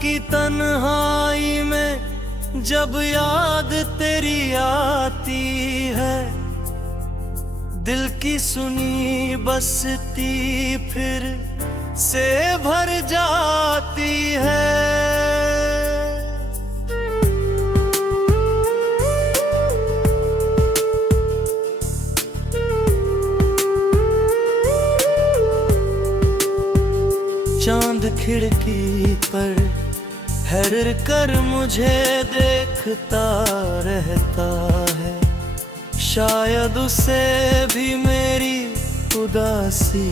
की तन्हाई में जब याद तेरी आती है, दिल की सुनी बसती फिर से भर जाती है। चांद खिड़की पर ठहर कर मुझे देखता रहता है, शायद उसे भी मेरी उदासी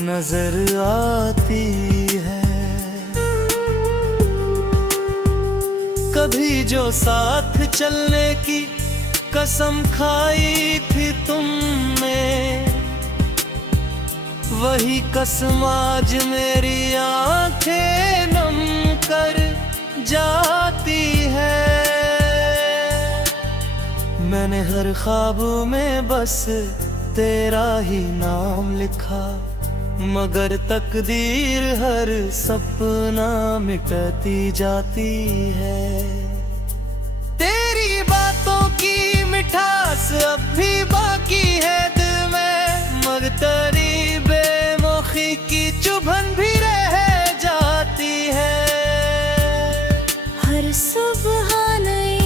नजर आती है। कभी जो साथ चलने की कसम खाई थी तुमने, वही कसम आज मेरी आंखें नम कर जाती है। मैंने हर ख्वाब में बस तेरा ही नाम लिखा, मगर तकदीर हर सपना मिटाती जाती है। तेरी बातों की मिठास अब भी बाकी है दिल में, मगर तेरी बेमुखी की चुभन भी रह जाती है। हर सुबह नई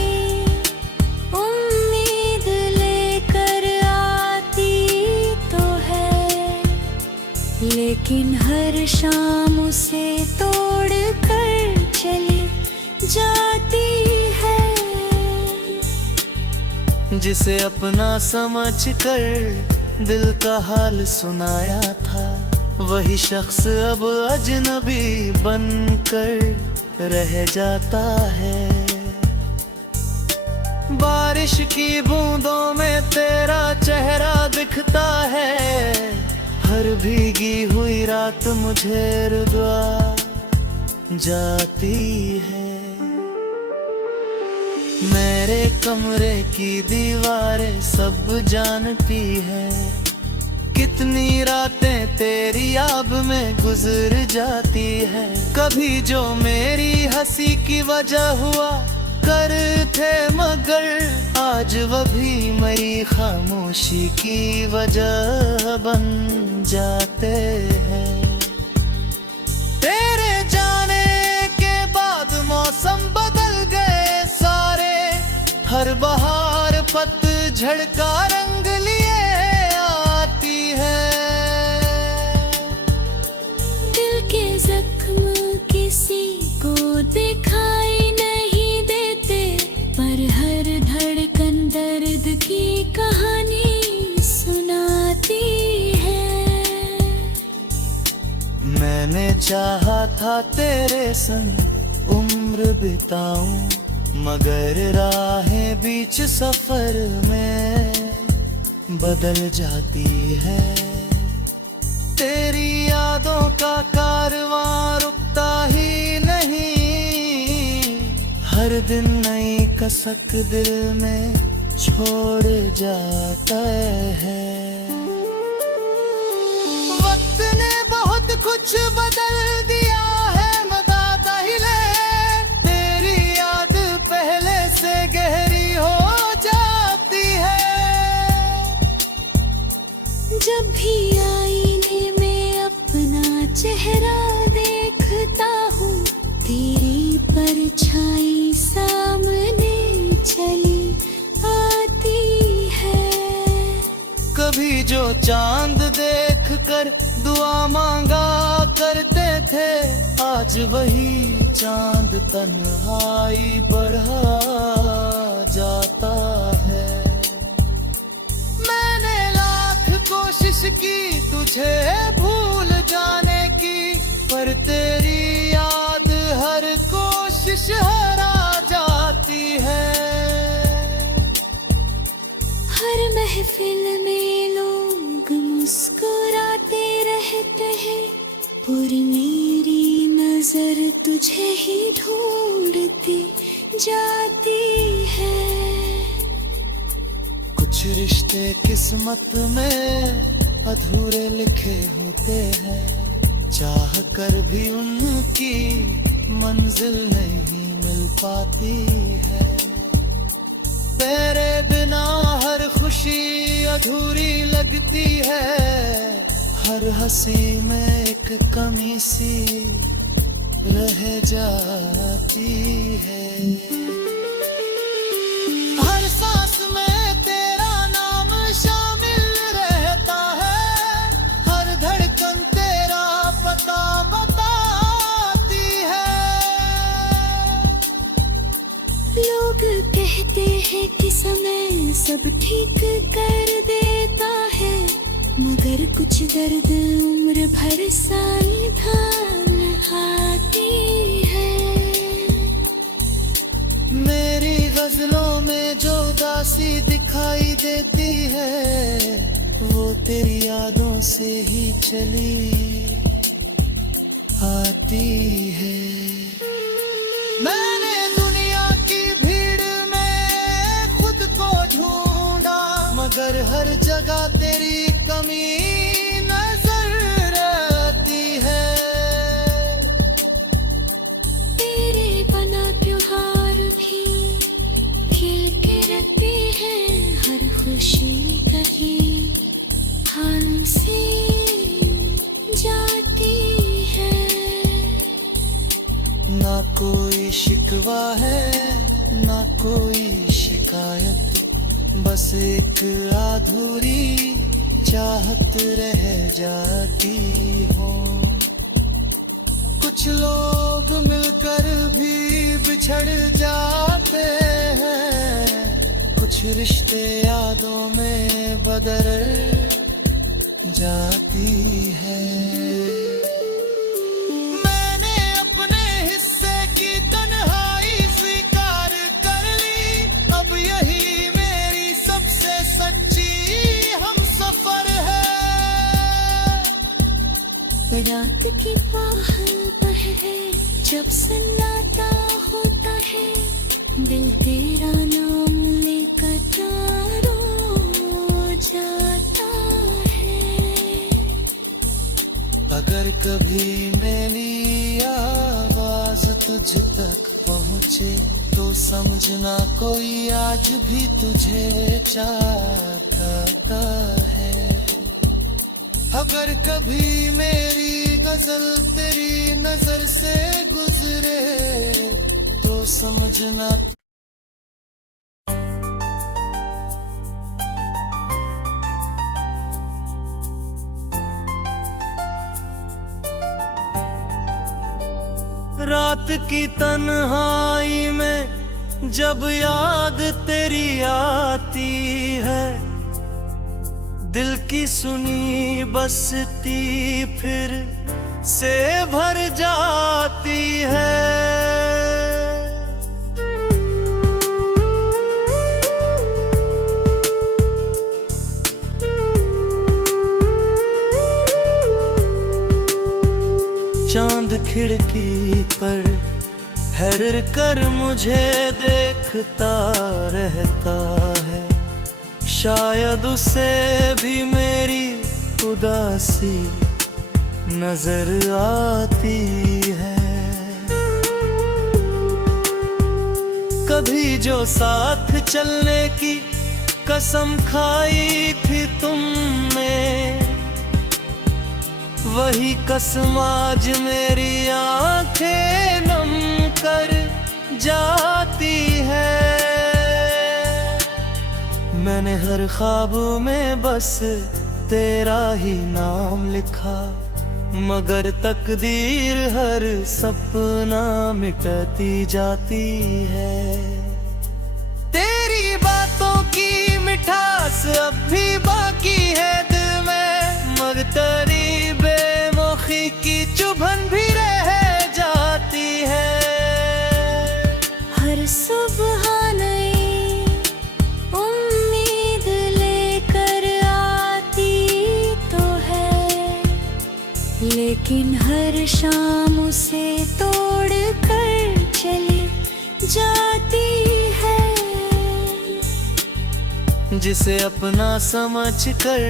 उम्मीद लेकर आती तो है, लेकिन हर शाम उसे तोड़ कर चली जाती है। जिसे अपना समझ कर दिल का हाल सुनाया था, वही शख्स अब अजनबी बनकर रह जाता है। बारिश की बूंदों में तेरा चेहरा दिखता है, हर भीगी हुई रात मुझे रुदवा जाती है। मेरे कमरे की दीवारें सब जानती है, कितनी रातें तेरी याद में गुजर जाती है। कभी जो मेरी हंसी की वजह हुआ कर थे, मगर आज वह भी मेरी खामोशी की वजह बन जाते हैं। तेरे जाने के बाद मौसम बदल गए सारे, हर बहार पतझड़ का रंग लिए आती है। दिल के जख्म किसी को दिखाई नहीं देते, पर हर धड़कन दर्द की कहानी सुनाती है। मैंने चाहा था तेरे संग उम्र बिताऊं, मगर राहें बीच सफर में बदल जाती है। तेरी यादों का कारवां रुकता ही नहीं, हर दिन नई कसक दिल में छोड़ जाता है। वक्त ने बहुत कुछ बदल दिया है, बताता ही ले, तेरी याद पहले से गहरी हो जाती है। जब भी आईने में अपना चेहरा देखता हूँ, तेरी परछाई सामने चली आती है। कभी जो चांद देख कर दुआ मांगा करते थे, आज वही चांद तन्हाई बढ़ा जाता है। मैंने लाख कोशिश की तुझे भूल जाने की, पर तेरी याद हर कोशिश हरा जाती है। हर महफिल में लोग मुस्कुराते रहते हैं, पर मेरी नजर तुझे ही ढूंढती जाती है। कुछ रिश्ते किस्मत में अधूरे लिखे होते हैं, चाह कर भी उनकी मंजिल नहीं मिल पाती है। तेरे बिना हर खुशी अधूरी लगती है, हर हंसी में एक कमी सी रह जाती है। हर सांस में तेरा नाम शामिल रहता है, हर धड़कन तेरा पता बताती है। लोग कहते हैं कि समय सब ठीक कर देता है, मगर कुछ दर्द उम्र भर सावधान आती है। मेरी गजलों में जो उदासी दिखाई देती है, वो तेरी यादों से ही चली आती है। मैंने दुनिया की भीड़ में खुद को ढूंढा, मगर हर जगह तेरी कमी नजर आती है। तेरे बना त्योहार भी खिल के रहते हैं, हर खुशी कहीं हाल से जाती है। ना कोई शिकवा है ना कोई शिकायत, बस एक अधूरी चाहत रह जाती हो। कुछ लोग मिलकर भी बिछड़ जाते हैं, कुछ रिश्ते यादों में बदल जाती है। मैंने अपने हिस्से की तन्हाई स्वीकार कर ली, अब यही मेरी सबसे सच्ची हमसफर है। रात की बाहर है जब सन्नाटा होता है, दिल तेरा नाम लेकर रो जाता है। अगर कभी मेरी आवाज तुझ तक पहुँचे, तो समझना कोई आज भी तुझे चाहता है। अगर कभी मेरी गजल तेरी नजर से गुजरे, तो समझना रात की तन्हाई में जब याद तेरी आती है, दिल की सुनी बसती फिर से भर जाती है। चांद खिड़की पर ठहर कर मुझे देखता रहता है, शायद उसे भी मेरी उदासी नजर आती है। कभी जो साथ चलने की कसम खाई थी तुमने, वही कसम आज मेरी आंखें नम कर जाती है। मैंने हर ख्वाब में बस तेरा ही नाम लिखा, मगर तकदीर हर सपना मिटाती जाती है। तेरी बातों की मिठास अब भी बाकी है दिल में, मगर तेरी बेमुखी की चुभन भी रह जाती है। हर सुबह नई उम्मीद लेकर आती तो है, लेकिन हर शाम उसे तोड़ कर चली जाती है। जिसे अपना समझ कर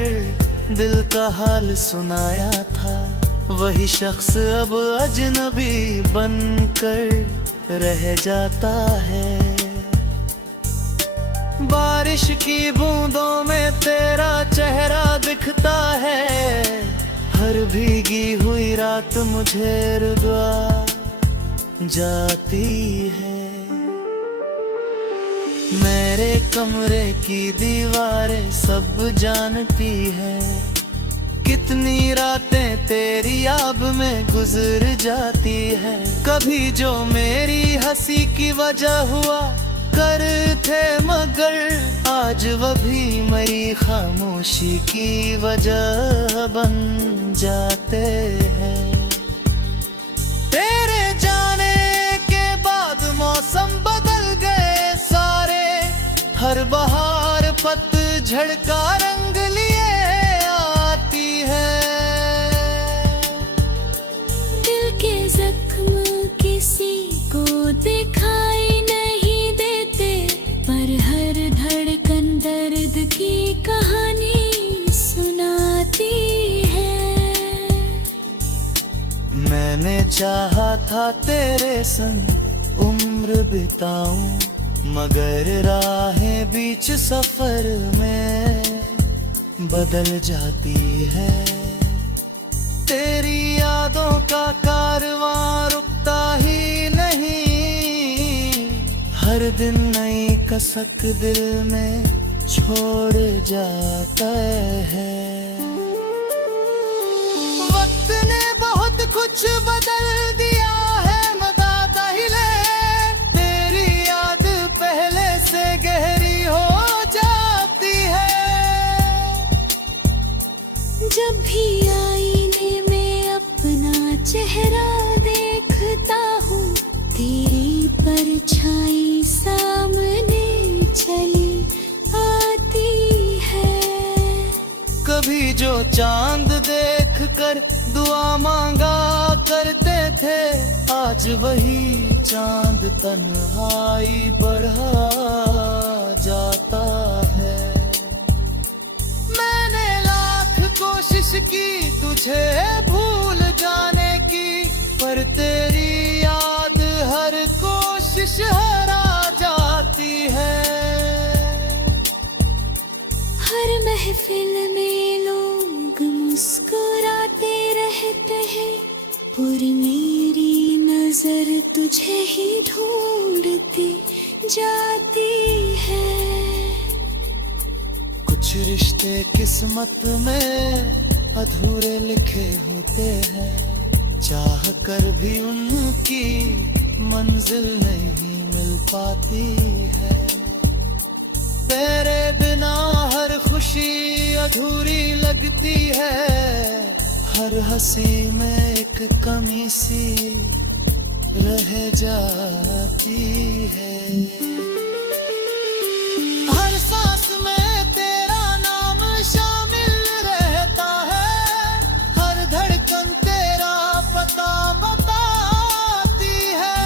दिल का हाल सुनाया था, वही शख्स अब अजनबी बनकर रह जाता है। बारिश की बूंदों में तेरा चेहरा दिखता है, हर भीगी हुई रात मुझे रुला जाती है। मेरे कमरे की दीवारें सब जानती है, कितनी रातें तेरी याद में गुजर जाती है। कभी जो मेरी हंसी की वजह हुआ करते, मगर आज वो भी मेरी खामोशी की वजह बन जाते हैं। तेरे जाने के बाद मौसम बदल गए सारे, हर बहार पतझड़ का रंग लिए आती है। दिल के जख्म किसी को दिखाई नहीं देते, पर हर धड़कन दर्द की कहानी सुनाती है। मैंने चाहा था तेरे संग उम्र बिताऊं, मगर राहें बीच सफर में बदल जाती है। तेरी यादों का कारवां रुकता ही नहीं, हर दिन नई कसक दिल में छोड़ जाता है। वक्त ने बहुत कुछ बदल दिया है, बताता ही ले, तेरी याद पहले से गहरी हो जाती है। जब भी आईने में अपना चेहरा देखता हूँ, तेरी परछाई सामने चली आती है। कभी जो चांद देख कर दुआ मांगा करते थे, आज वही चांद तन्हाई बढ़ा जाता है। मैंने लाख कोशिश की तुझे भूल जाने की, पर तेरी याद हर कोशिश हरा जाती है। हर महफिल में लोग मुस्कुराते रहते हैं, और मेरी नजर तुझे ही ढूंढती जाती है। कुछ रिश्ते किस्मत में अधूरे लिखे होते हैं, चाह कर भी उनकी मंजिल नहीं मिल पाती है। तेरे बिना हर खुशी अधूरी लगती है, हर हंसी में एक कमी सी रह जाती है। हर सांस में तेरा नाम शामिल रहता है, हर धड़कन तेरा पता बताती है।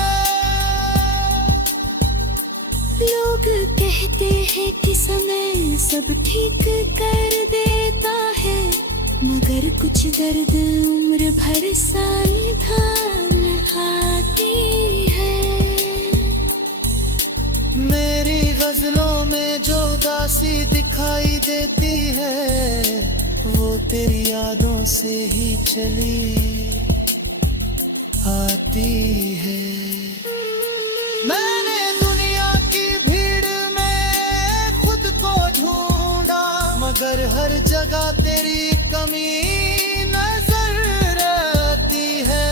लोग कहते हैं कि समय सब ठीक कर देता है, मगर कुछ दर्द उम्र भर सावधान आती है। मेरी गजलों में जो उदासी दिखाई देती है, वो तेरी यादों से ही चली आती है। मैंने दुनिया की भीड़ में खुद को ढूंढा, मगर हर जगह तेरी कमी नजर आती है।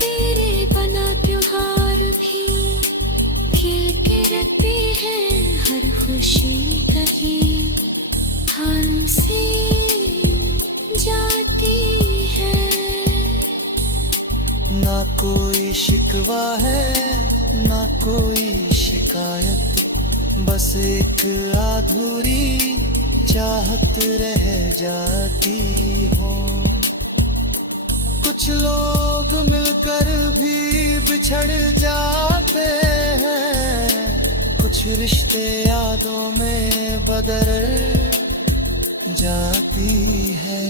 तेरे बना त्योहार भी खिल के रहते हैं, हर खुशी कहीं हाल से जाती है। ना कोई शिकवा है ना कोई शिकायत, बस एक अधूरी चाहत रह जाती हो। कुछ लोग मिलकर भी बिछड़ जाते हैं, कुछ रिश्ते यादों में बदल जाती है।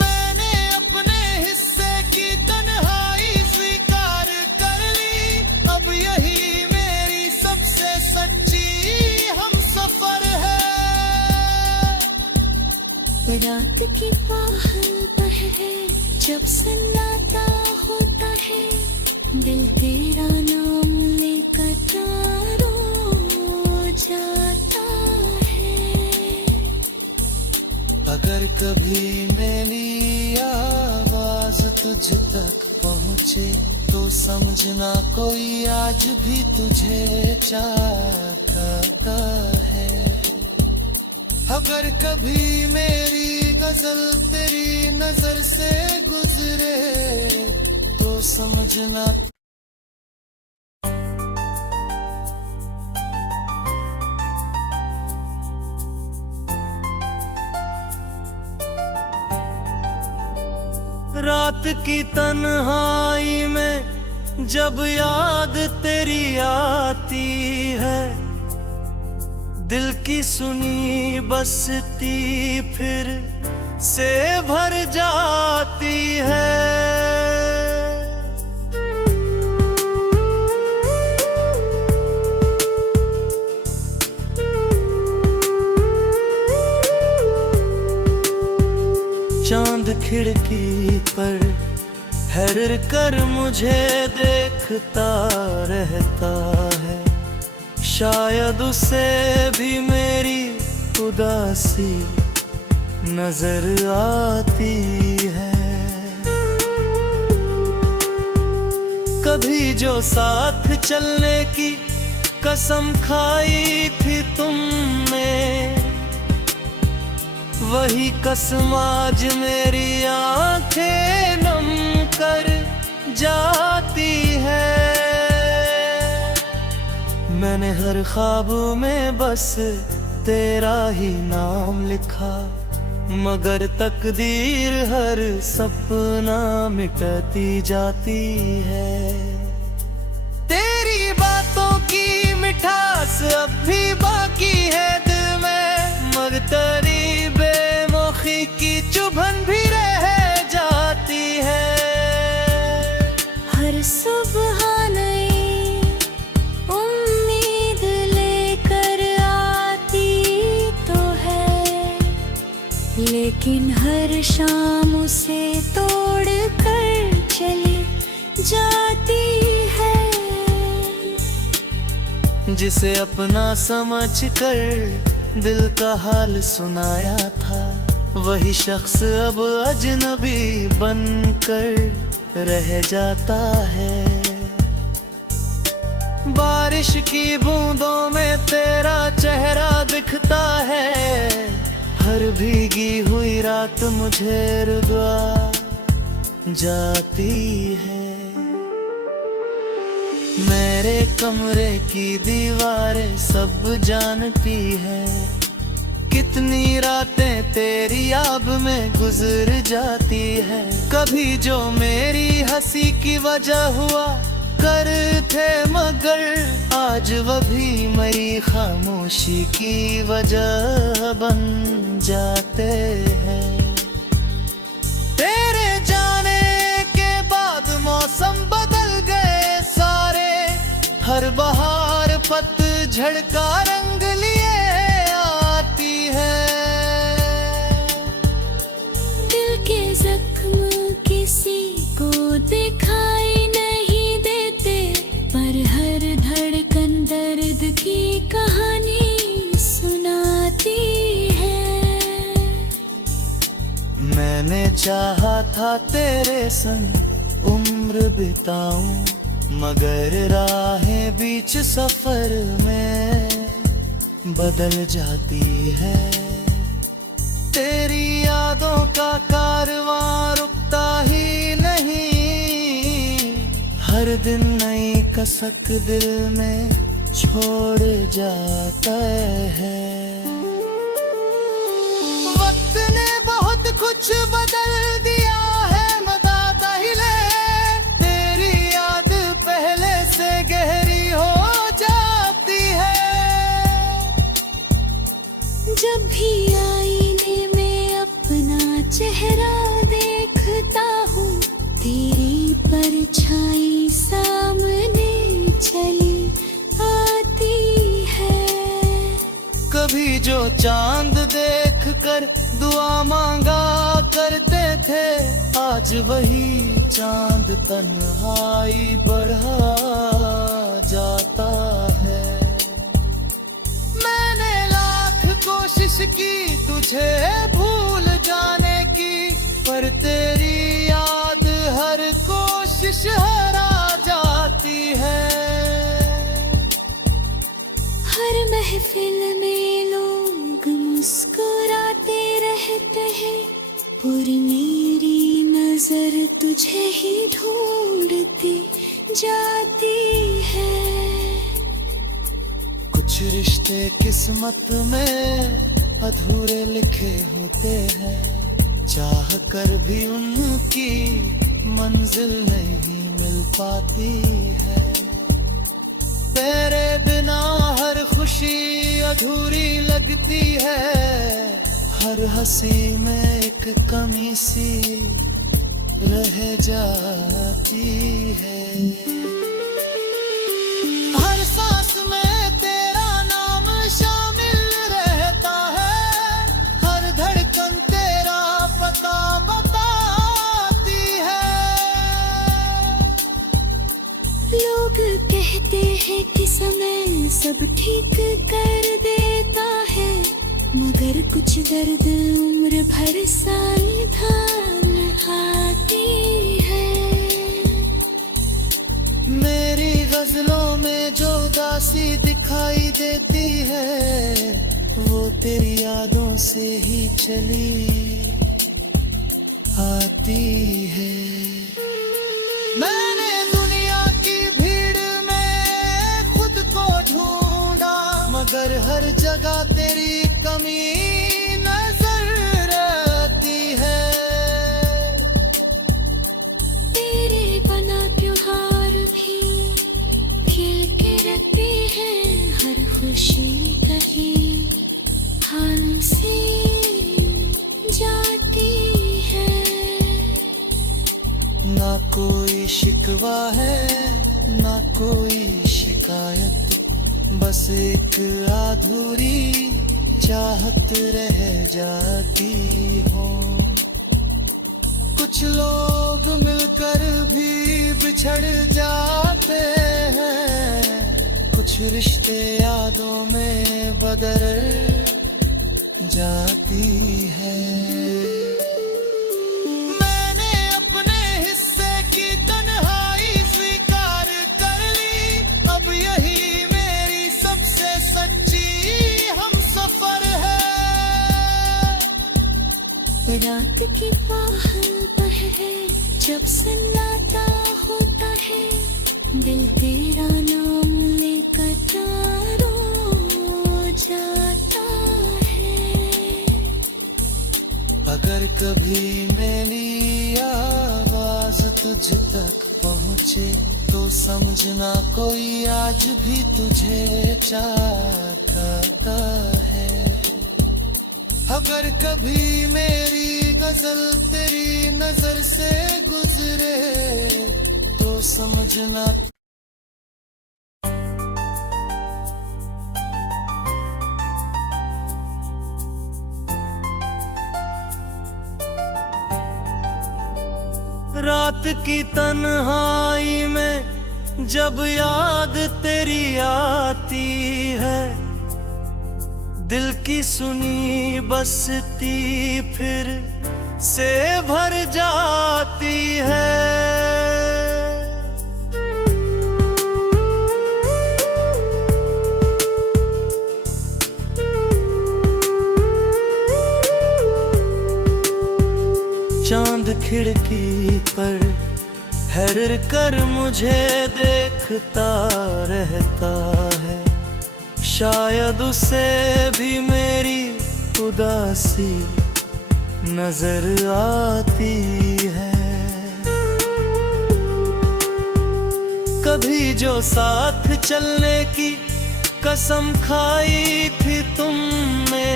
मैंने अपने हिस्से की तन्हाई स्वीकार कर ली, अब यही मेरी सबसे सच्ची हमसफर है। रात की पहल है, जब सन्नाटा होता है, दिल तेरा नाम लेकर रो जाता है। अगर कभी मेरी आवाज तुझ तक पहुँचे तो समझना कोई आज भी तुझे चाहता है। अगर कभी मेरी गजल तेरी नजर से गुजरे तो समझना रात की तन्हाई में जब याद तेरी आती है, दिल की सुनी बसती फिर से भर जाती है। चांद खिड़की पर ठहर कर मुझे देखता रहता है, शायद उसे भी मेरी उदासी नजर आती है। कभी जो साथ चलने की कसम खाई थी तुमने, वही कसम आज मेरी आंखें नम कर जाती है। मैंने हर ख्वाब में बस तेरा ही नाम लिखा, मगर तकदीर हर सपना मिटाती जाती है। तेरी बातों की मिठास अब भी बाकी है दिल में, मगर तेरी बेमुखी की चुभन भी रह जाती है। हर सुबह नई उम्मीद लेकर आती तो है, लेकिन हर शाम उसे तोड़ कर चली जाती है। जिसे अपना समझ कर दिल का हाल सुनाया था, वही शख्स अब अजनबी बनकर रह जाता है। बारिश की बूंदों में तेरा चेहरा दिखता है, हर भीगी हुई रात मुझे रुला जाती है। मेरे कमरे की दीवारें सब जानती है, कितनी रातें तेरी याद में गुजर जाती है। कभी जो मेरी हंसी की वजह हुआ करते, मगर आज वह भी मेरी खामोशी की वजह बन जाते हैं। तेरे जाने के बाद मौसम बदल गए सारे, हर बहार पतझड़ का रंग लिए आती है। दिल के जख्म किसी को दिखाई नहीं देते, पर हर धड़कन दर्द की कहानी सुनाती है। मैंने चाहा था तेरे संग उम्र बिताऊं, मगर राहें बीच सफर में बदल जाती है। तेरी यादों का कारवां रुकता ही नहीं, हर दिन नई कसक दिल में छोड़ जाता है। वक्त ने बहुत कुछ बदल दिया है, बताता ही ले, तेरी याद पहले से गहरी हो जाती है। जब चली आती है। कभी जो चांद देख कर दुआ मांगा करते थे, आज वही चांद तन्हाई बढ़ा जाता है। मैंने लाख कोशिश की तुझे भूल जाने की, पर तेरी याद हर कोशिश हरा जाती है। हर महफिल में लोग मुस्कुराते रहते हैं, और मेरी नजर तुझे ही ढूंढती जाती है। कुछ रिश्ते किस्मत में अधूरे लिखे होते हैं, चाह कर भी उनकी मंजिल नहीं मिल पाती है। तेरे बिना हर खुशी अधूरी लगती है, हर हंसी में एक कमी सी रह जाती है। हर सांस में तेरा नाम शामिल रहता है, हर धड़कन तेरा पता बताती है। लोग कहते हैं कि समय सब ठीक कर देता है, मगर कुछ दर्द उम्र भर सावधान आती है। मेरी गजलों में जो उदासी दिखाई देती है, वो तेरी यादों से ही चली आती है। मैंने दुनिया की भीड़ में खुद को ढूंढा, मगर हर जगह तेरी कमी नजर आती है। तेरे बना त्योहार भी खिल के रहते हैं, हर खुशी कहीं हाल से जाती है। ना कोई शिकवा है ना कोई शिकायत, बस एक अधूरी चाहत रह जाती हो। कुछ लोग मिलकर भी बिछड़ जाते हैं, कुछ रिश्ते यादों में बदल जाती है। मैंने अपने हिस्से की तन्हाई स्वीकार कर ली, अब यही मेरी सबसे सच्ची हमसफर है। रात की पहल है जब सन्नाटा होता है, दिल तेरा नाम लेकर रो जाता है। अगर कभी मेरी आवाज तुझ तक पहुँचे, तो समझना कोई आज भी तुझे चाहता है। अगर कभी मेरी गजल तेरी नजर से गुजरे, तो समझना रात की तन्हाई में जब याद तेरी आती है, दिल की सुनी बसती फिर से भर जाती है। चांद खिड़की पर ठहर कर मुझे देखता रहता है, शायद उसे भी मेरी उदासी नजर आती है। कभी जो साथ चलने की कसम खाई थी तुमने,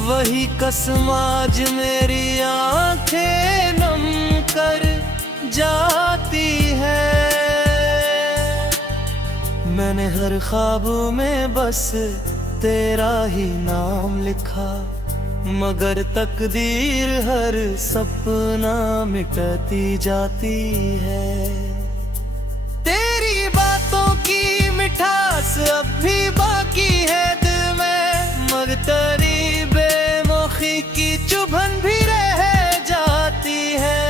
वही कसम आज मेरी आंखें नम कर जाती है। मैंने हर ख्वाब में बस तेरा ही नाम लिखा, मगर तकदीर हर सपना मिटती जाती है। तेरी बातों की मिठास अब भी बाकी है दिल में, मगर तेरी बेमुखी की चुभन भी रह जाती है।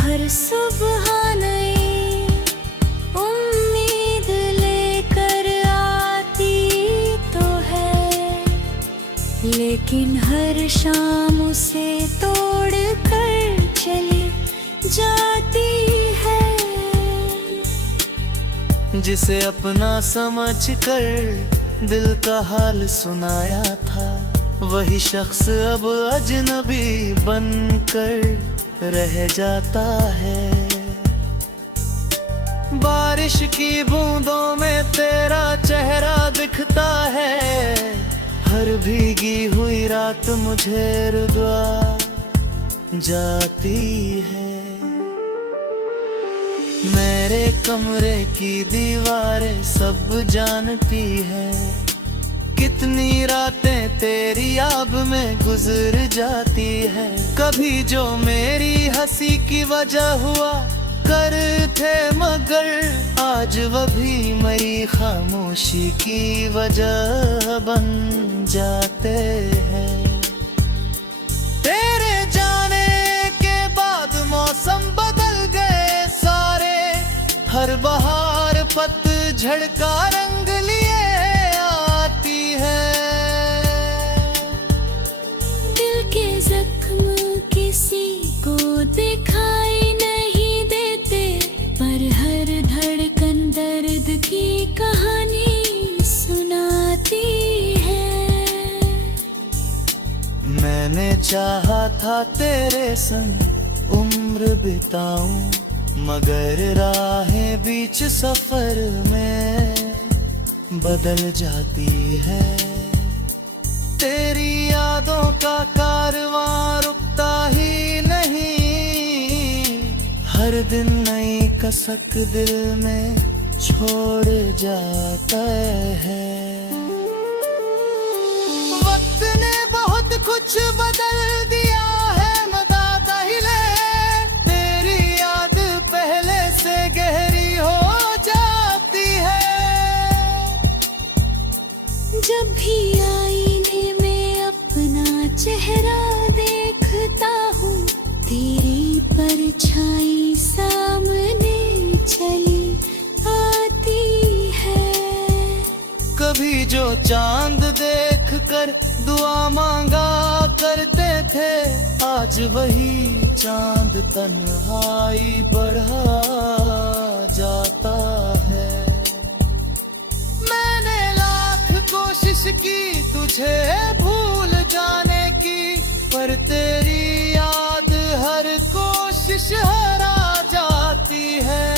हर सुबह नई उम्मीद लेकर आती तो है, लेकिन हर शाम उसे तोड़ कर चली जाती है। जिसे अपना समझ कर दिल का हाल सुनाया था, वही शख्स अब अजनबी बनकर रह जाता है। बारिश की बूंदों में तेरा चेहरा दिखता है, हर भीगी हुई रात मुझे रुदवा जाती है। मेरे कमरे की दीवारें सब जानती है, कितनी रातें तेरी याद में गुजर जाती है। कभी जो मेरी हंसी की वजह हुआ कर थे, मगर आज वह भी मेरी खामोशी की वजह बन जाते हैं। तेरे जाने के बाद मौसम बदल गए सारे, हर बहार पतझड़ का रंग लिए आती है। दिल के जख्म किसी को दिखाई नहीं देते, पर हर धड़कन दर्द की कहानी सुनाती है। मैंने चाहा था तेरे संग उम्र बिताऊं, मगर राहें बीच सफर में बदल जाती है। तेरी यादों का कारवां रुकता ही नहीं, हर दिन नई कसक दिल में छोड़ जाता है। वक्त ने बहुत कुछ बदल दिया है, बताता ही ले, तेरी याद पहले से गहरी हो जाती है। जब भी आईने में अपना चेहरा देखता हूँ, तेरी परछाई सामने चली आती है। कभी जो चांद देख कर दुआ मांगा करते थे, आज वही चांद तन्हाई बढ़ा जाता है। मैंने लाख कोशिश की तुझे भूल जाने की, पर तेरी याद हर कोशिश हरा जाती है।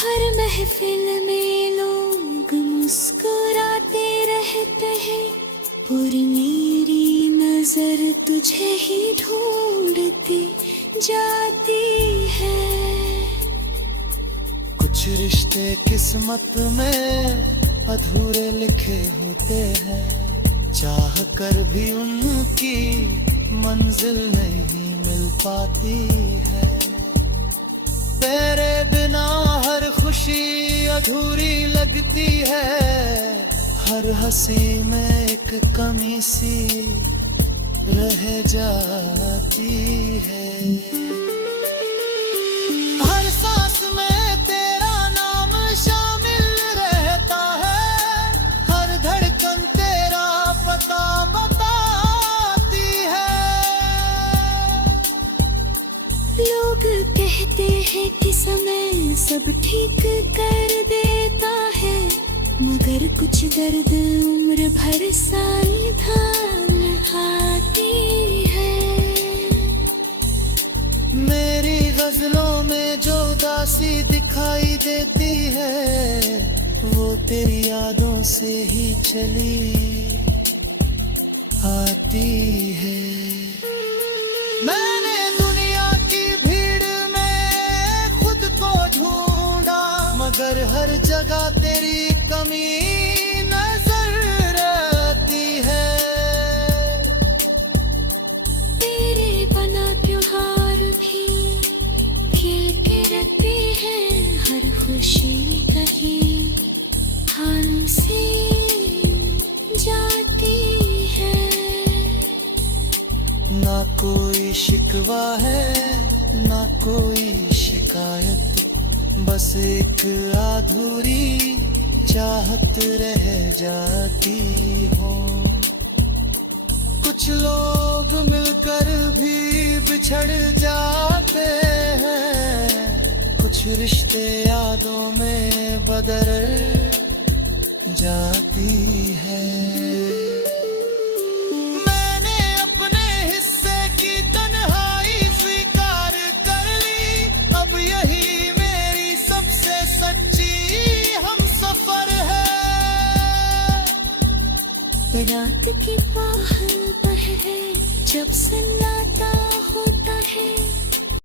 हर महफिल में लोग मुस्कुराते रहते हैं, पर मेरी नजर तुझे ही ढूंढती जाती है। कुछ रिश्ते किस्मत में अधूरे लिखे होते हैं, चाह कर भी उनकी मंजिल नहीं मिल पाती है। तेरे बिना हर खुशी अधूरी लगती है, हर हंसी में एक कमी सी रह जाती है। हर सांस में तेरा नाम शामिल रहता है, हर धड़कन तेरा पता बताती है। लोग कहते हैं कि समय सब ठीक कर देता है, मगर कुछ दर्द उम्र भर सावधान आती है। मेरी गजलों में जो उदासी दिखाई देती है, वो तेरी यादों से ही चली आती है। मैंने दुनिया की भीड़ में खुद को ढूंढा, जगह तेरी कमी नजर आती है। तेरे बना त्योहार भी खिल के रहते हैं, हर खुशी कहीं हाल से जाती है। ना कोई शिकवा है ना कोई शिकायत, बस एक अधूरी चाहत रह जाती हो। कुछ लोग मिलकर भी बिछड़ जाते हैं, कुछ रिश्ते यादों में बदल जाती है। मैंने अपने हिस्से की तन्हाई स्वीकार कर ली, अब यही मेरी सबसे सच्ची हमसफर है। रात की बाहर बह है, जब सन्नाटा होता है,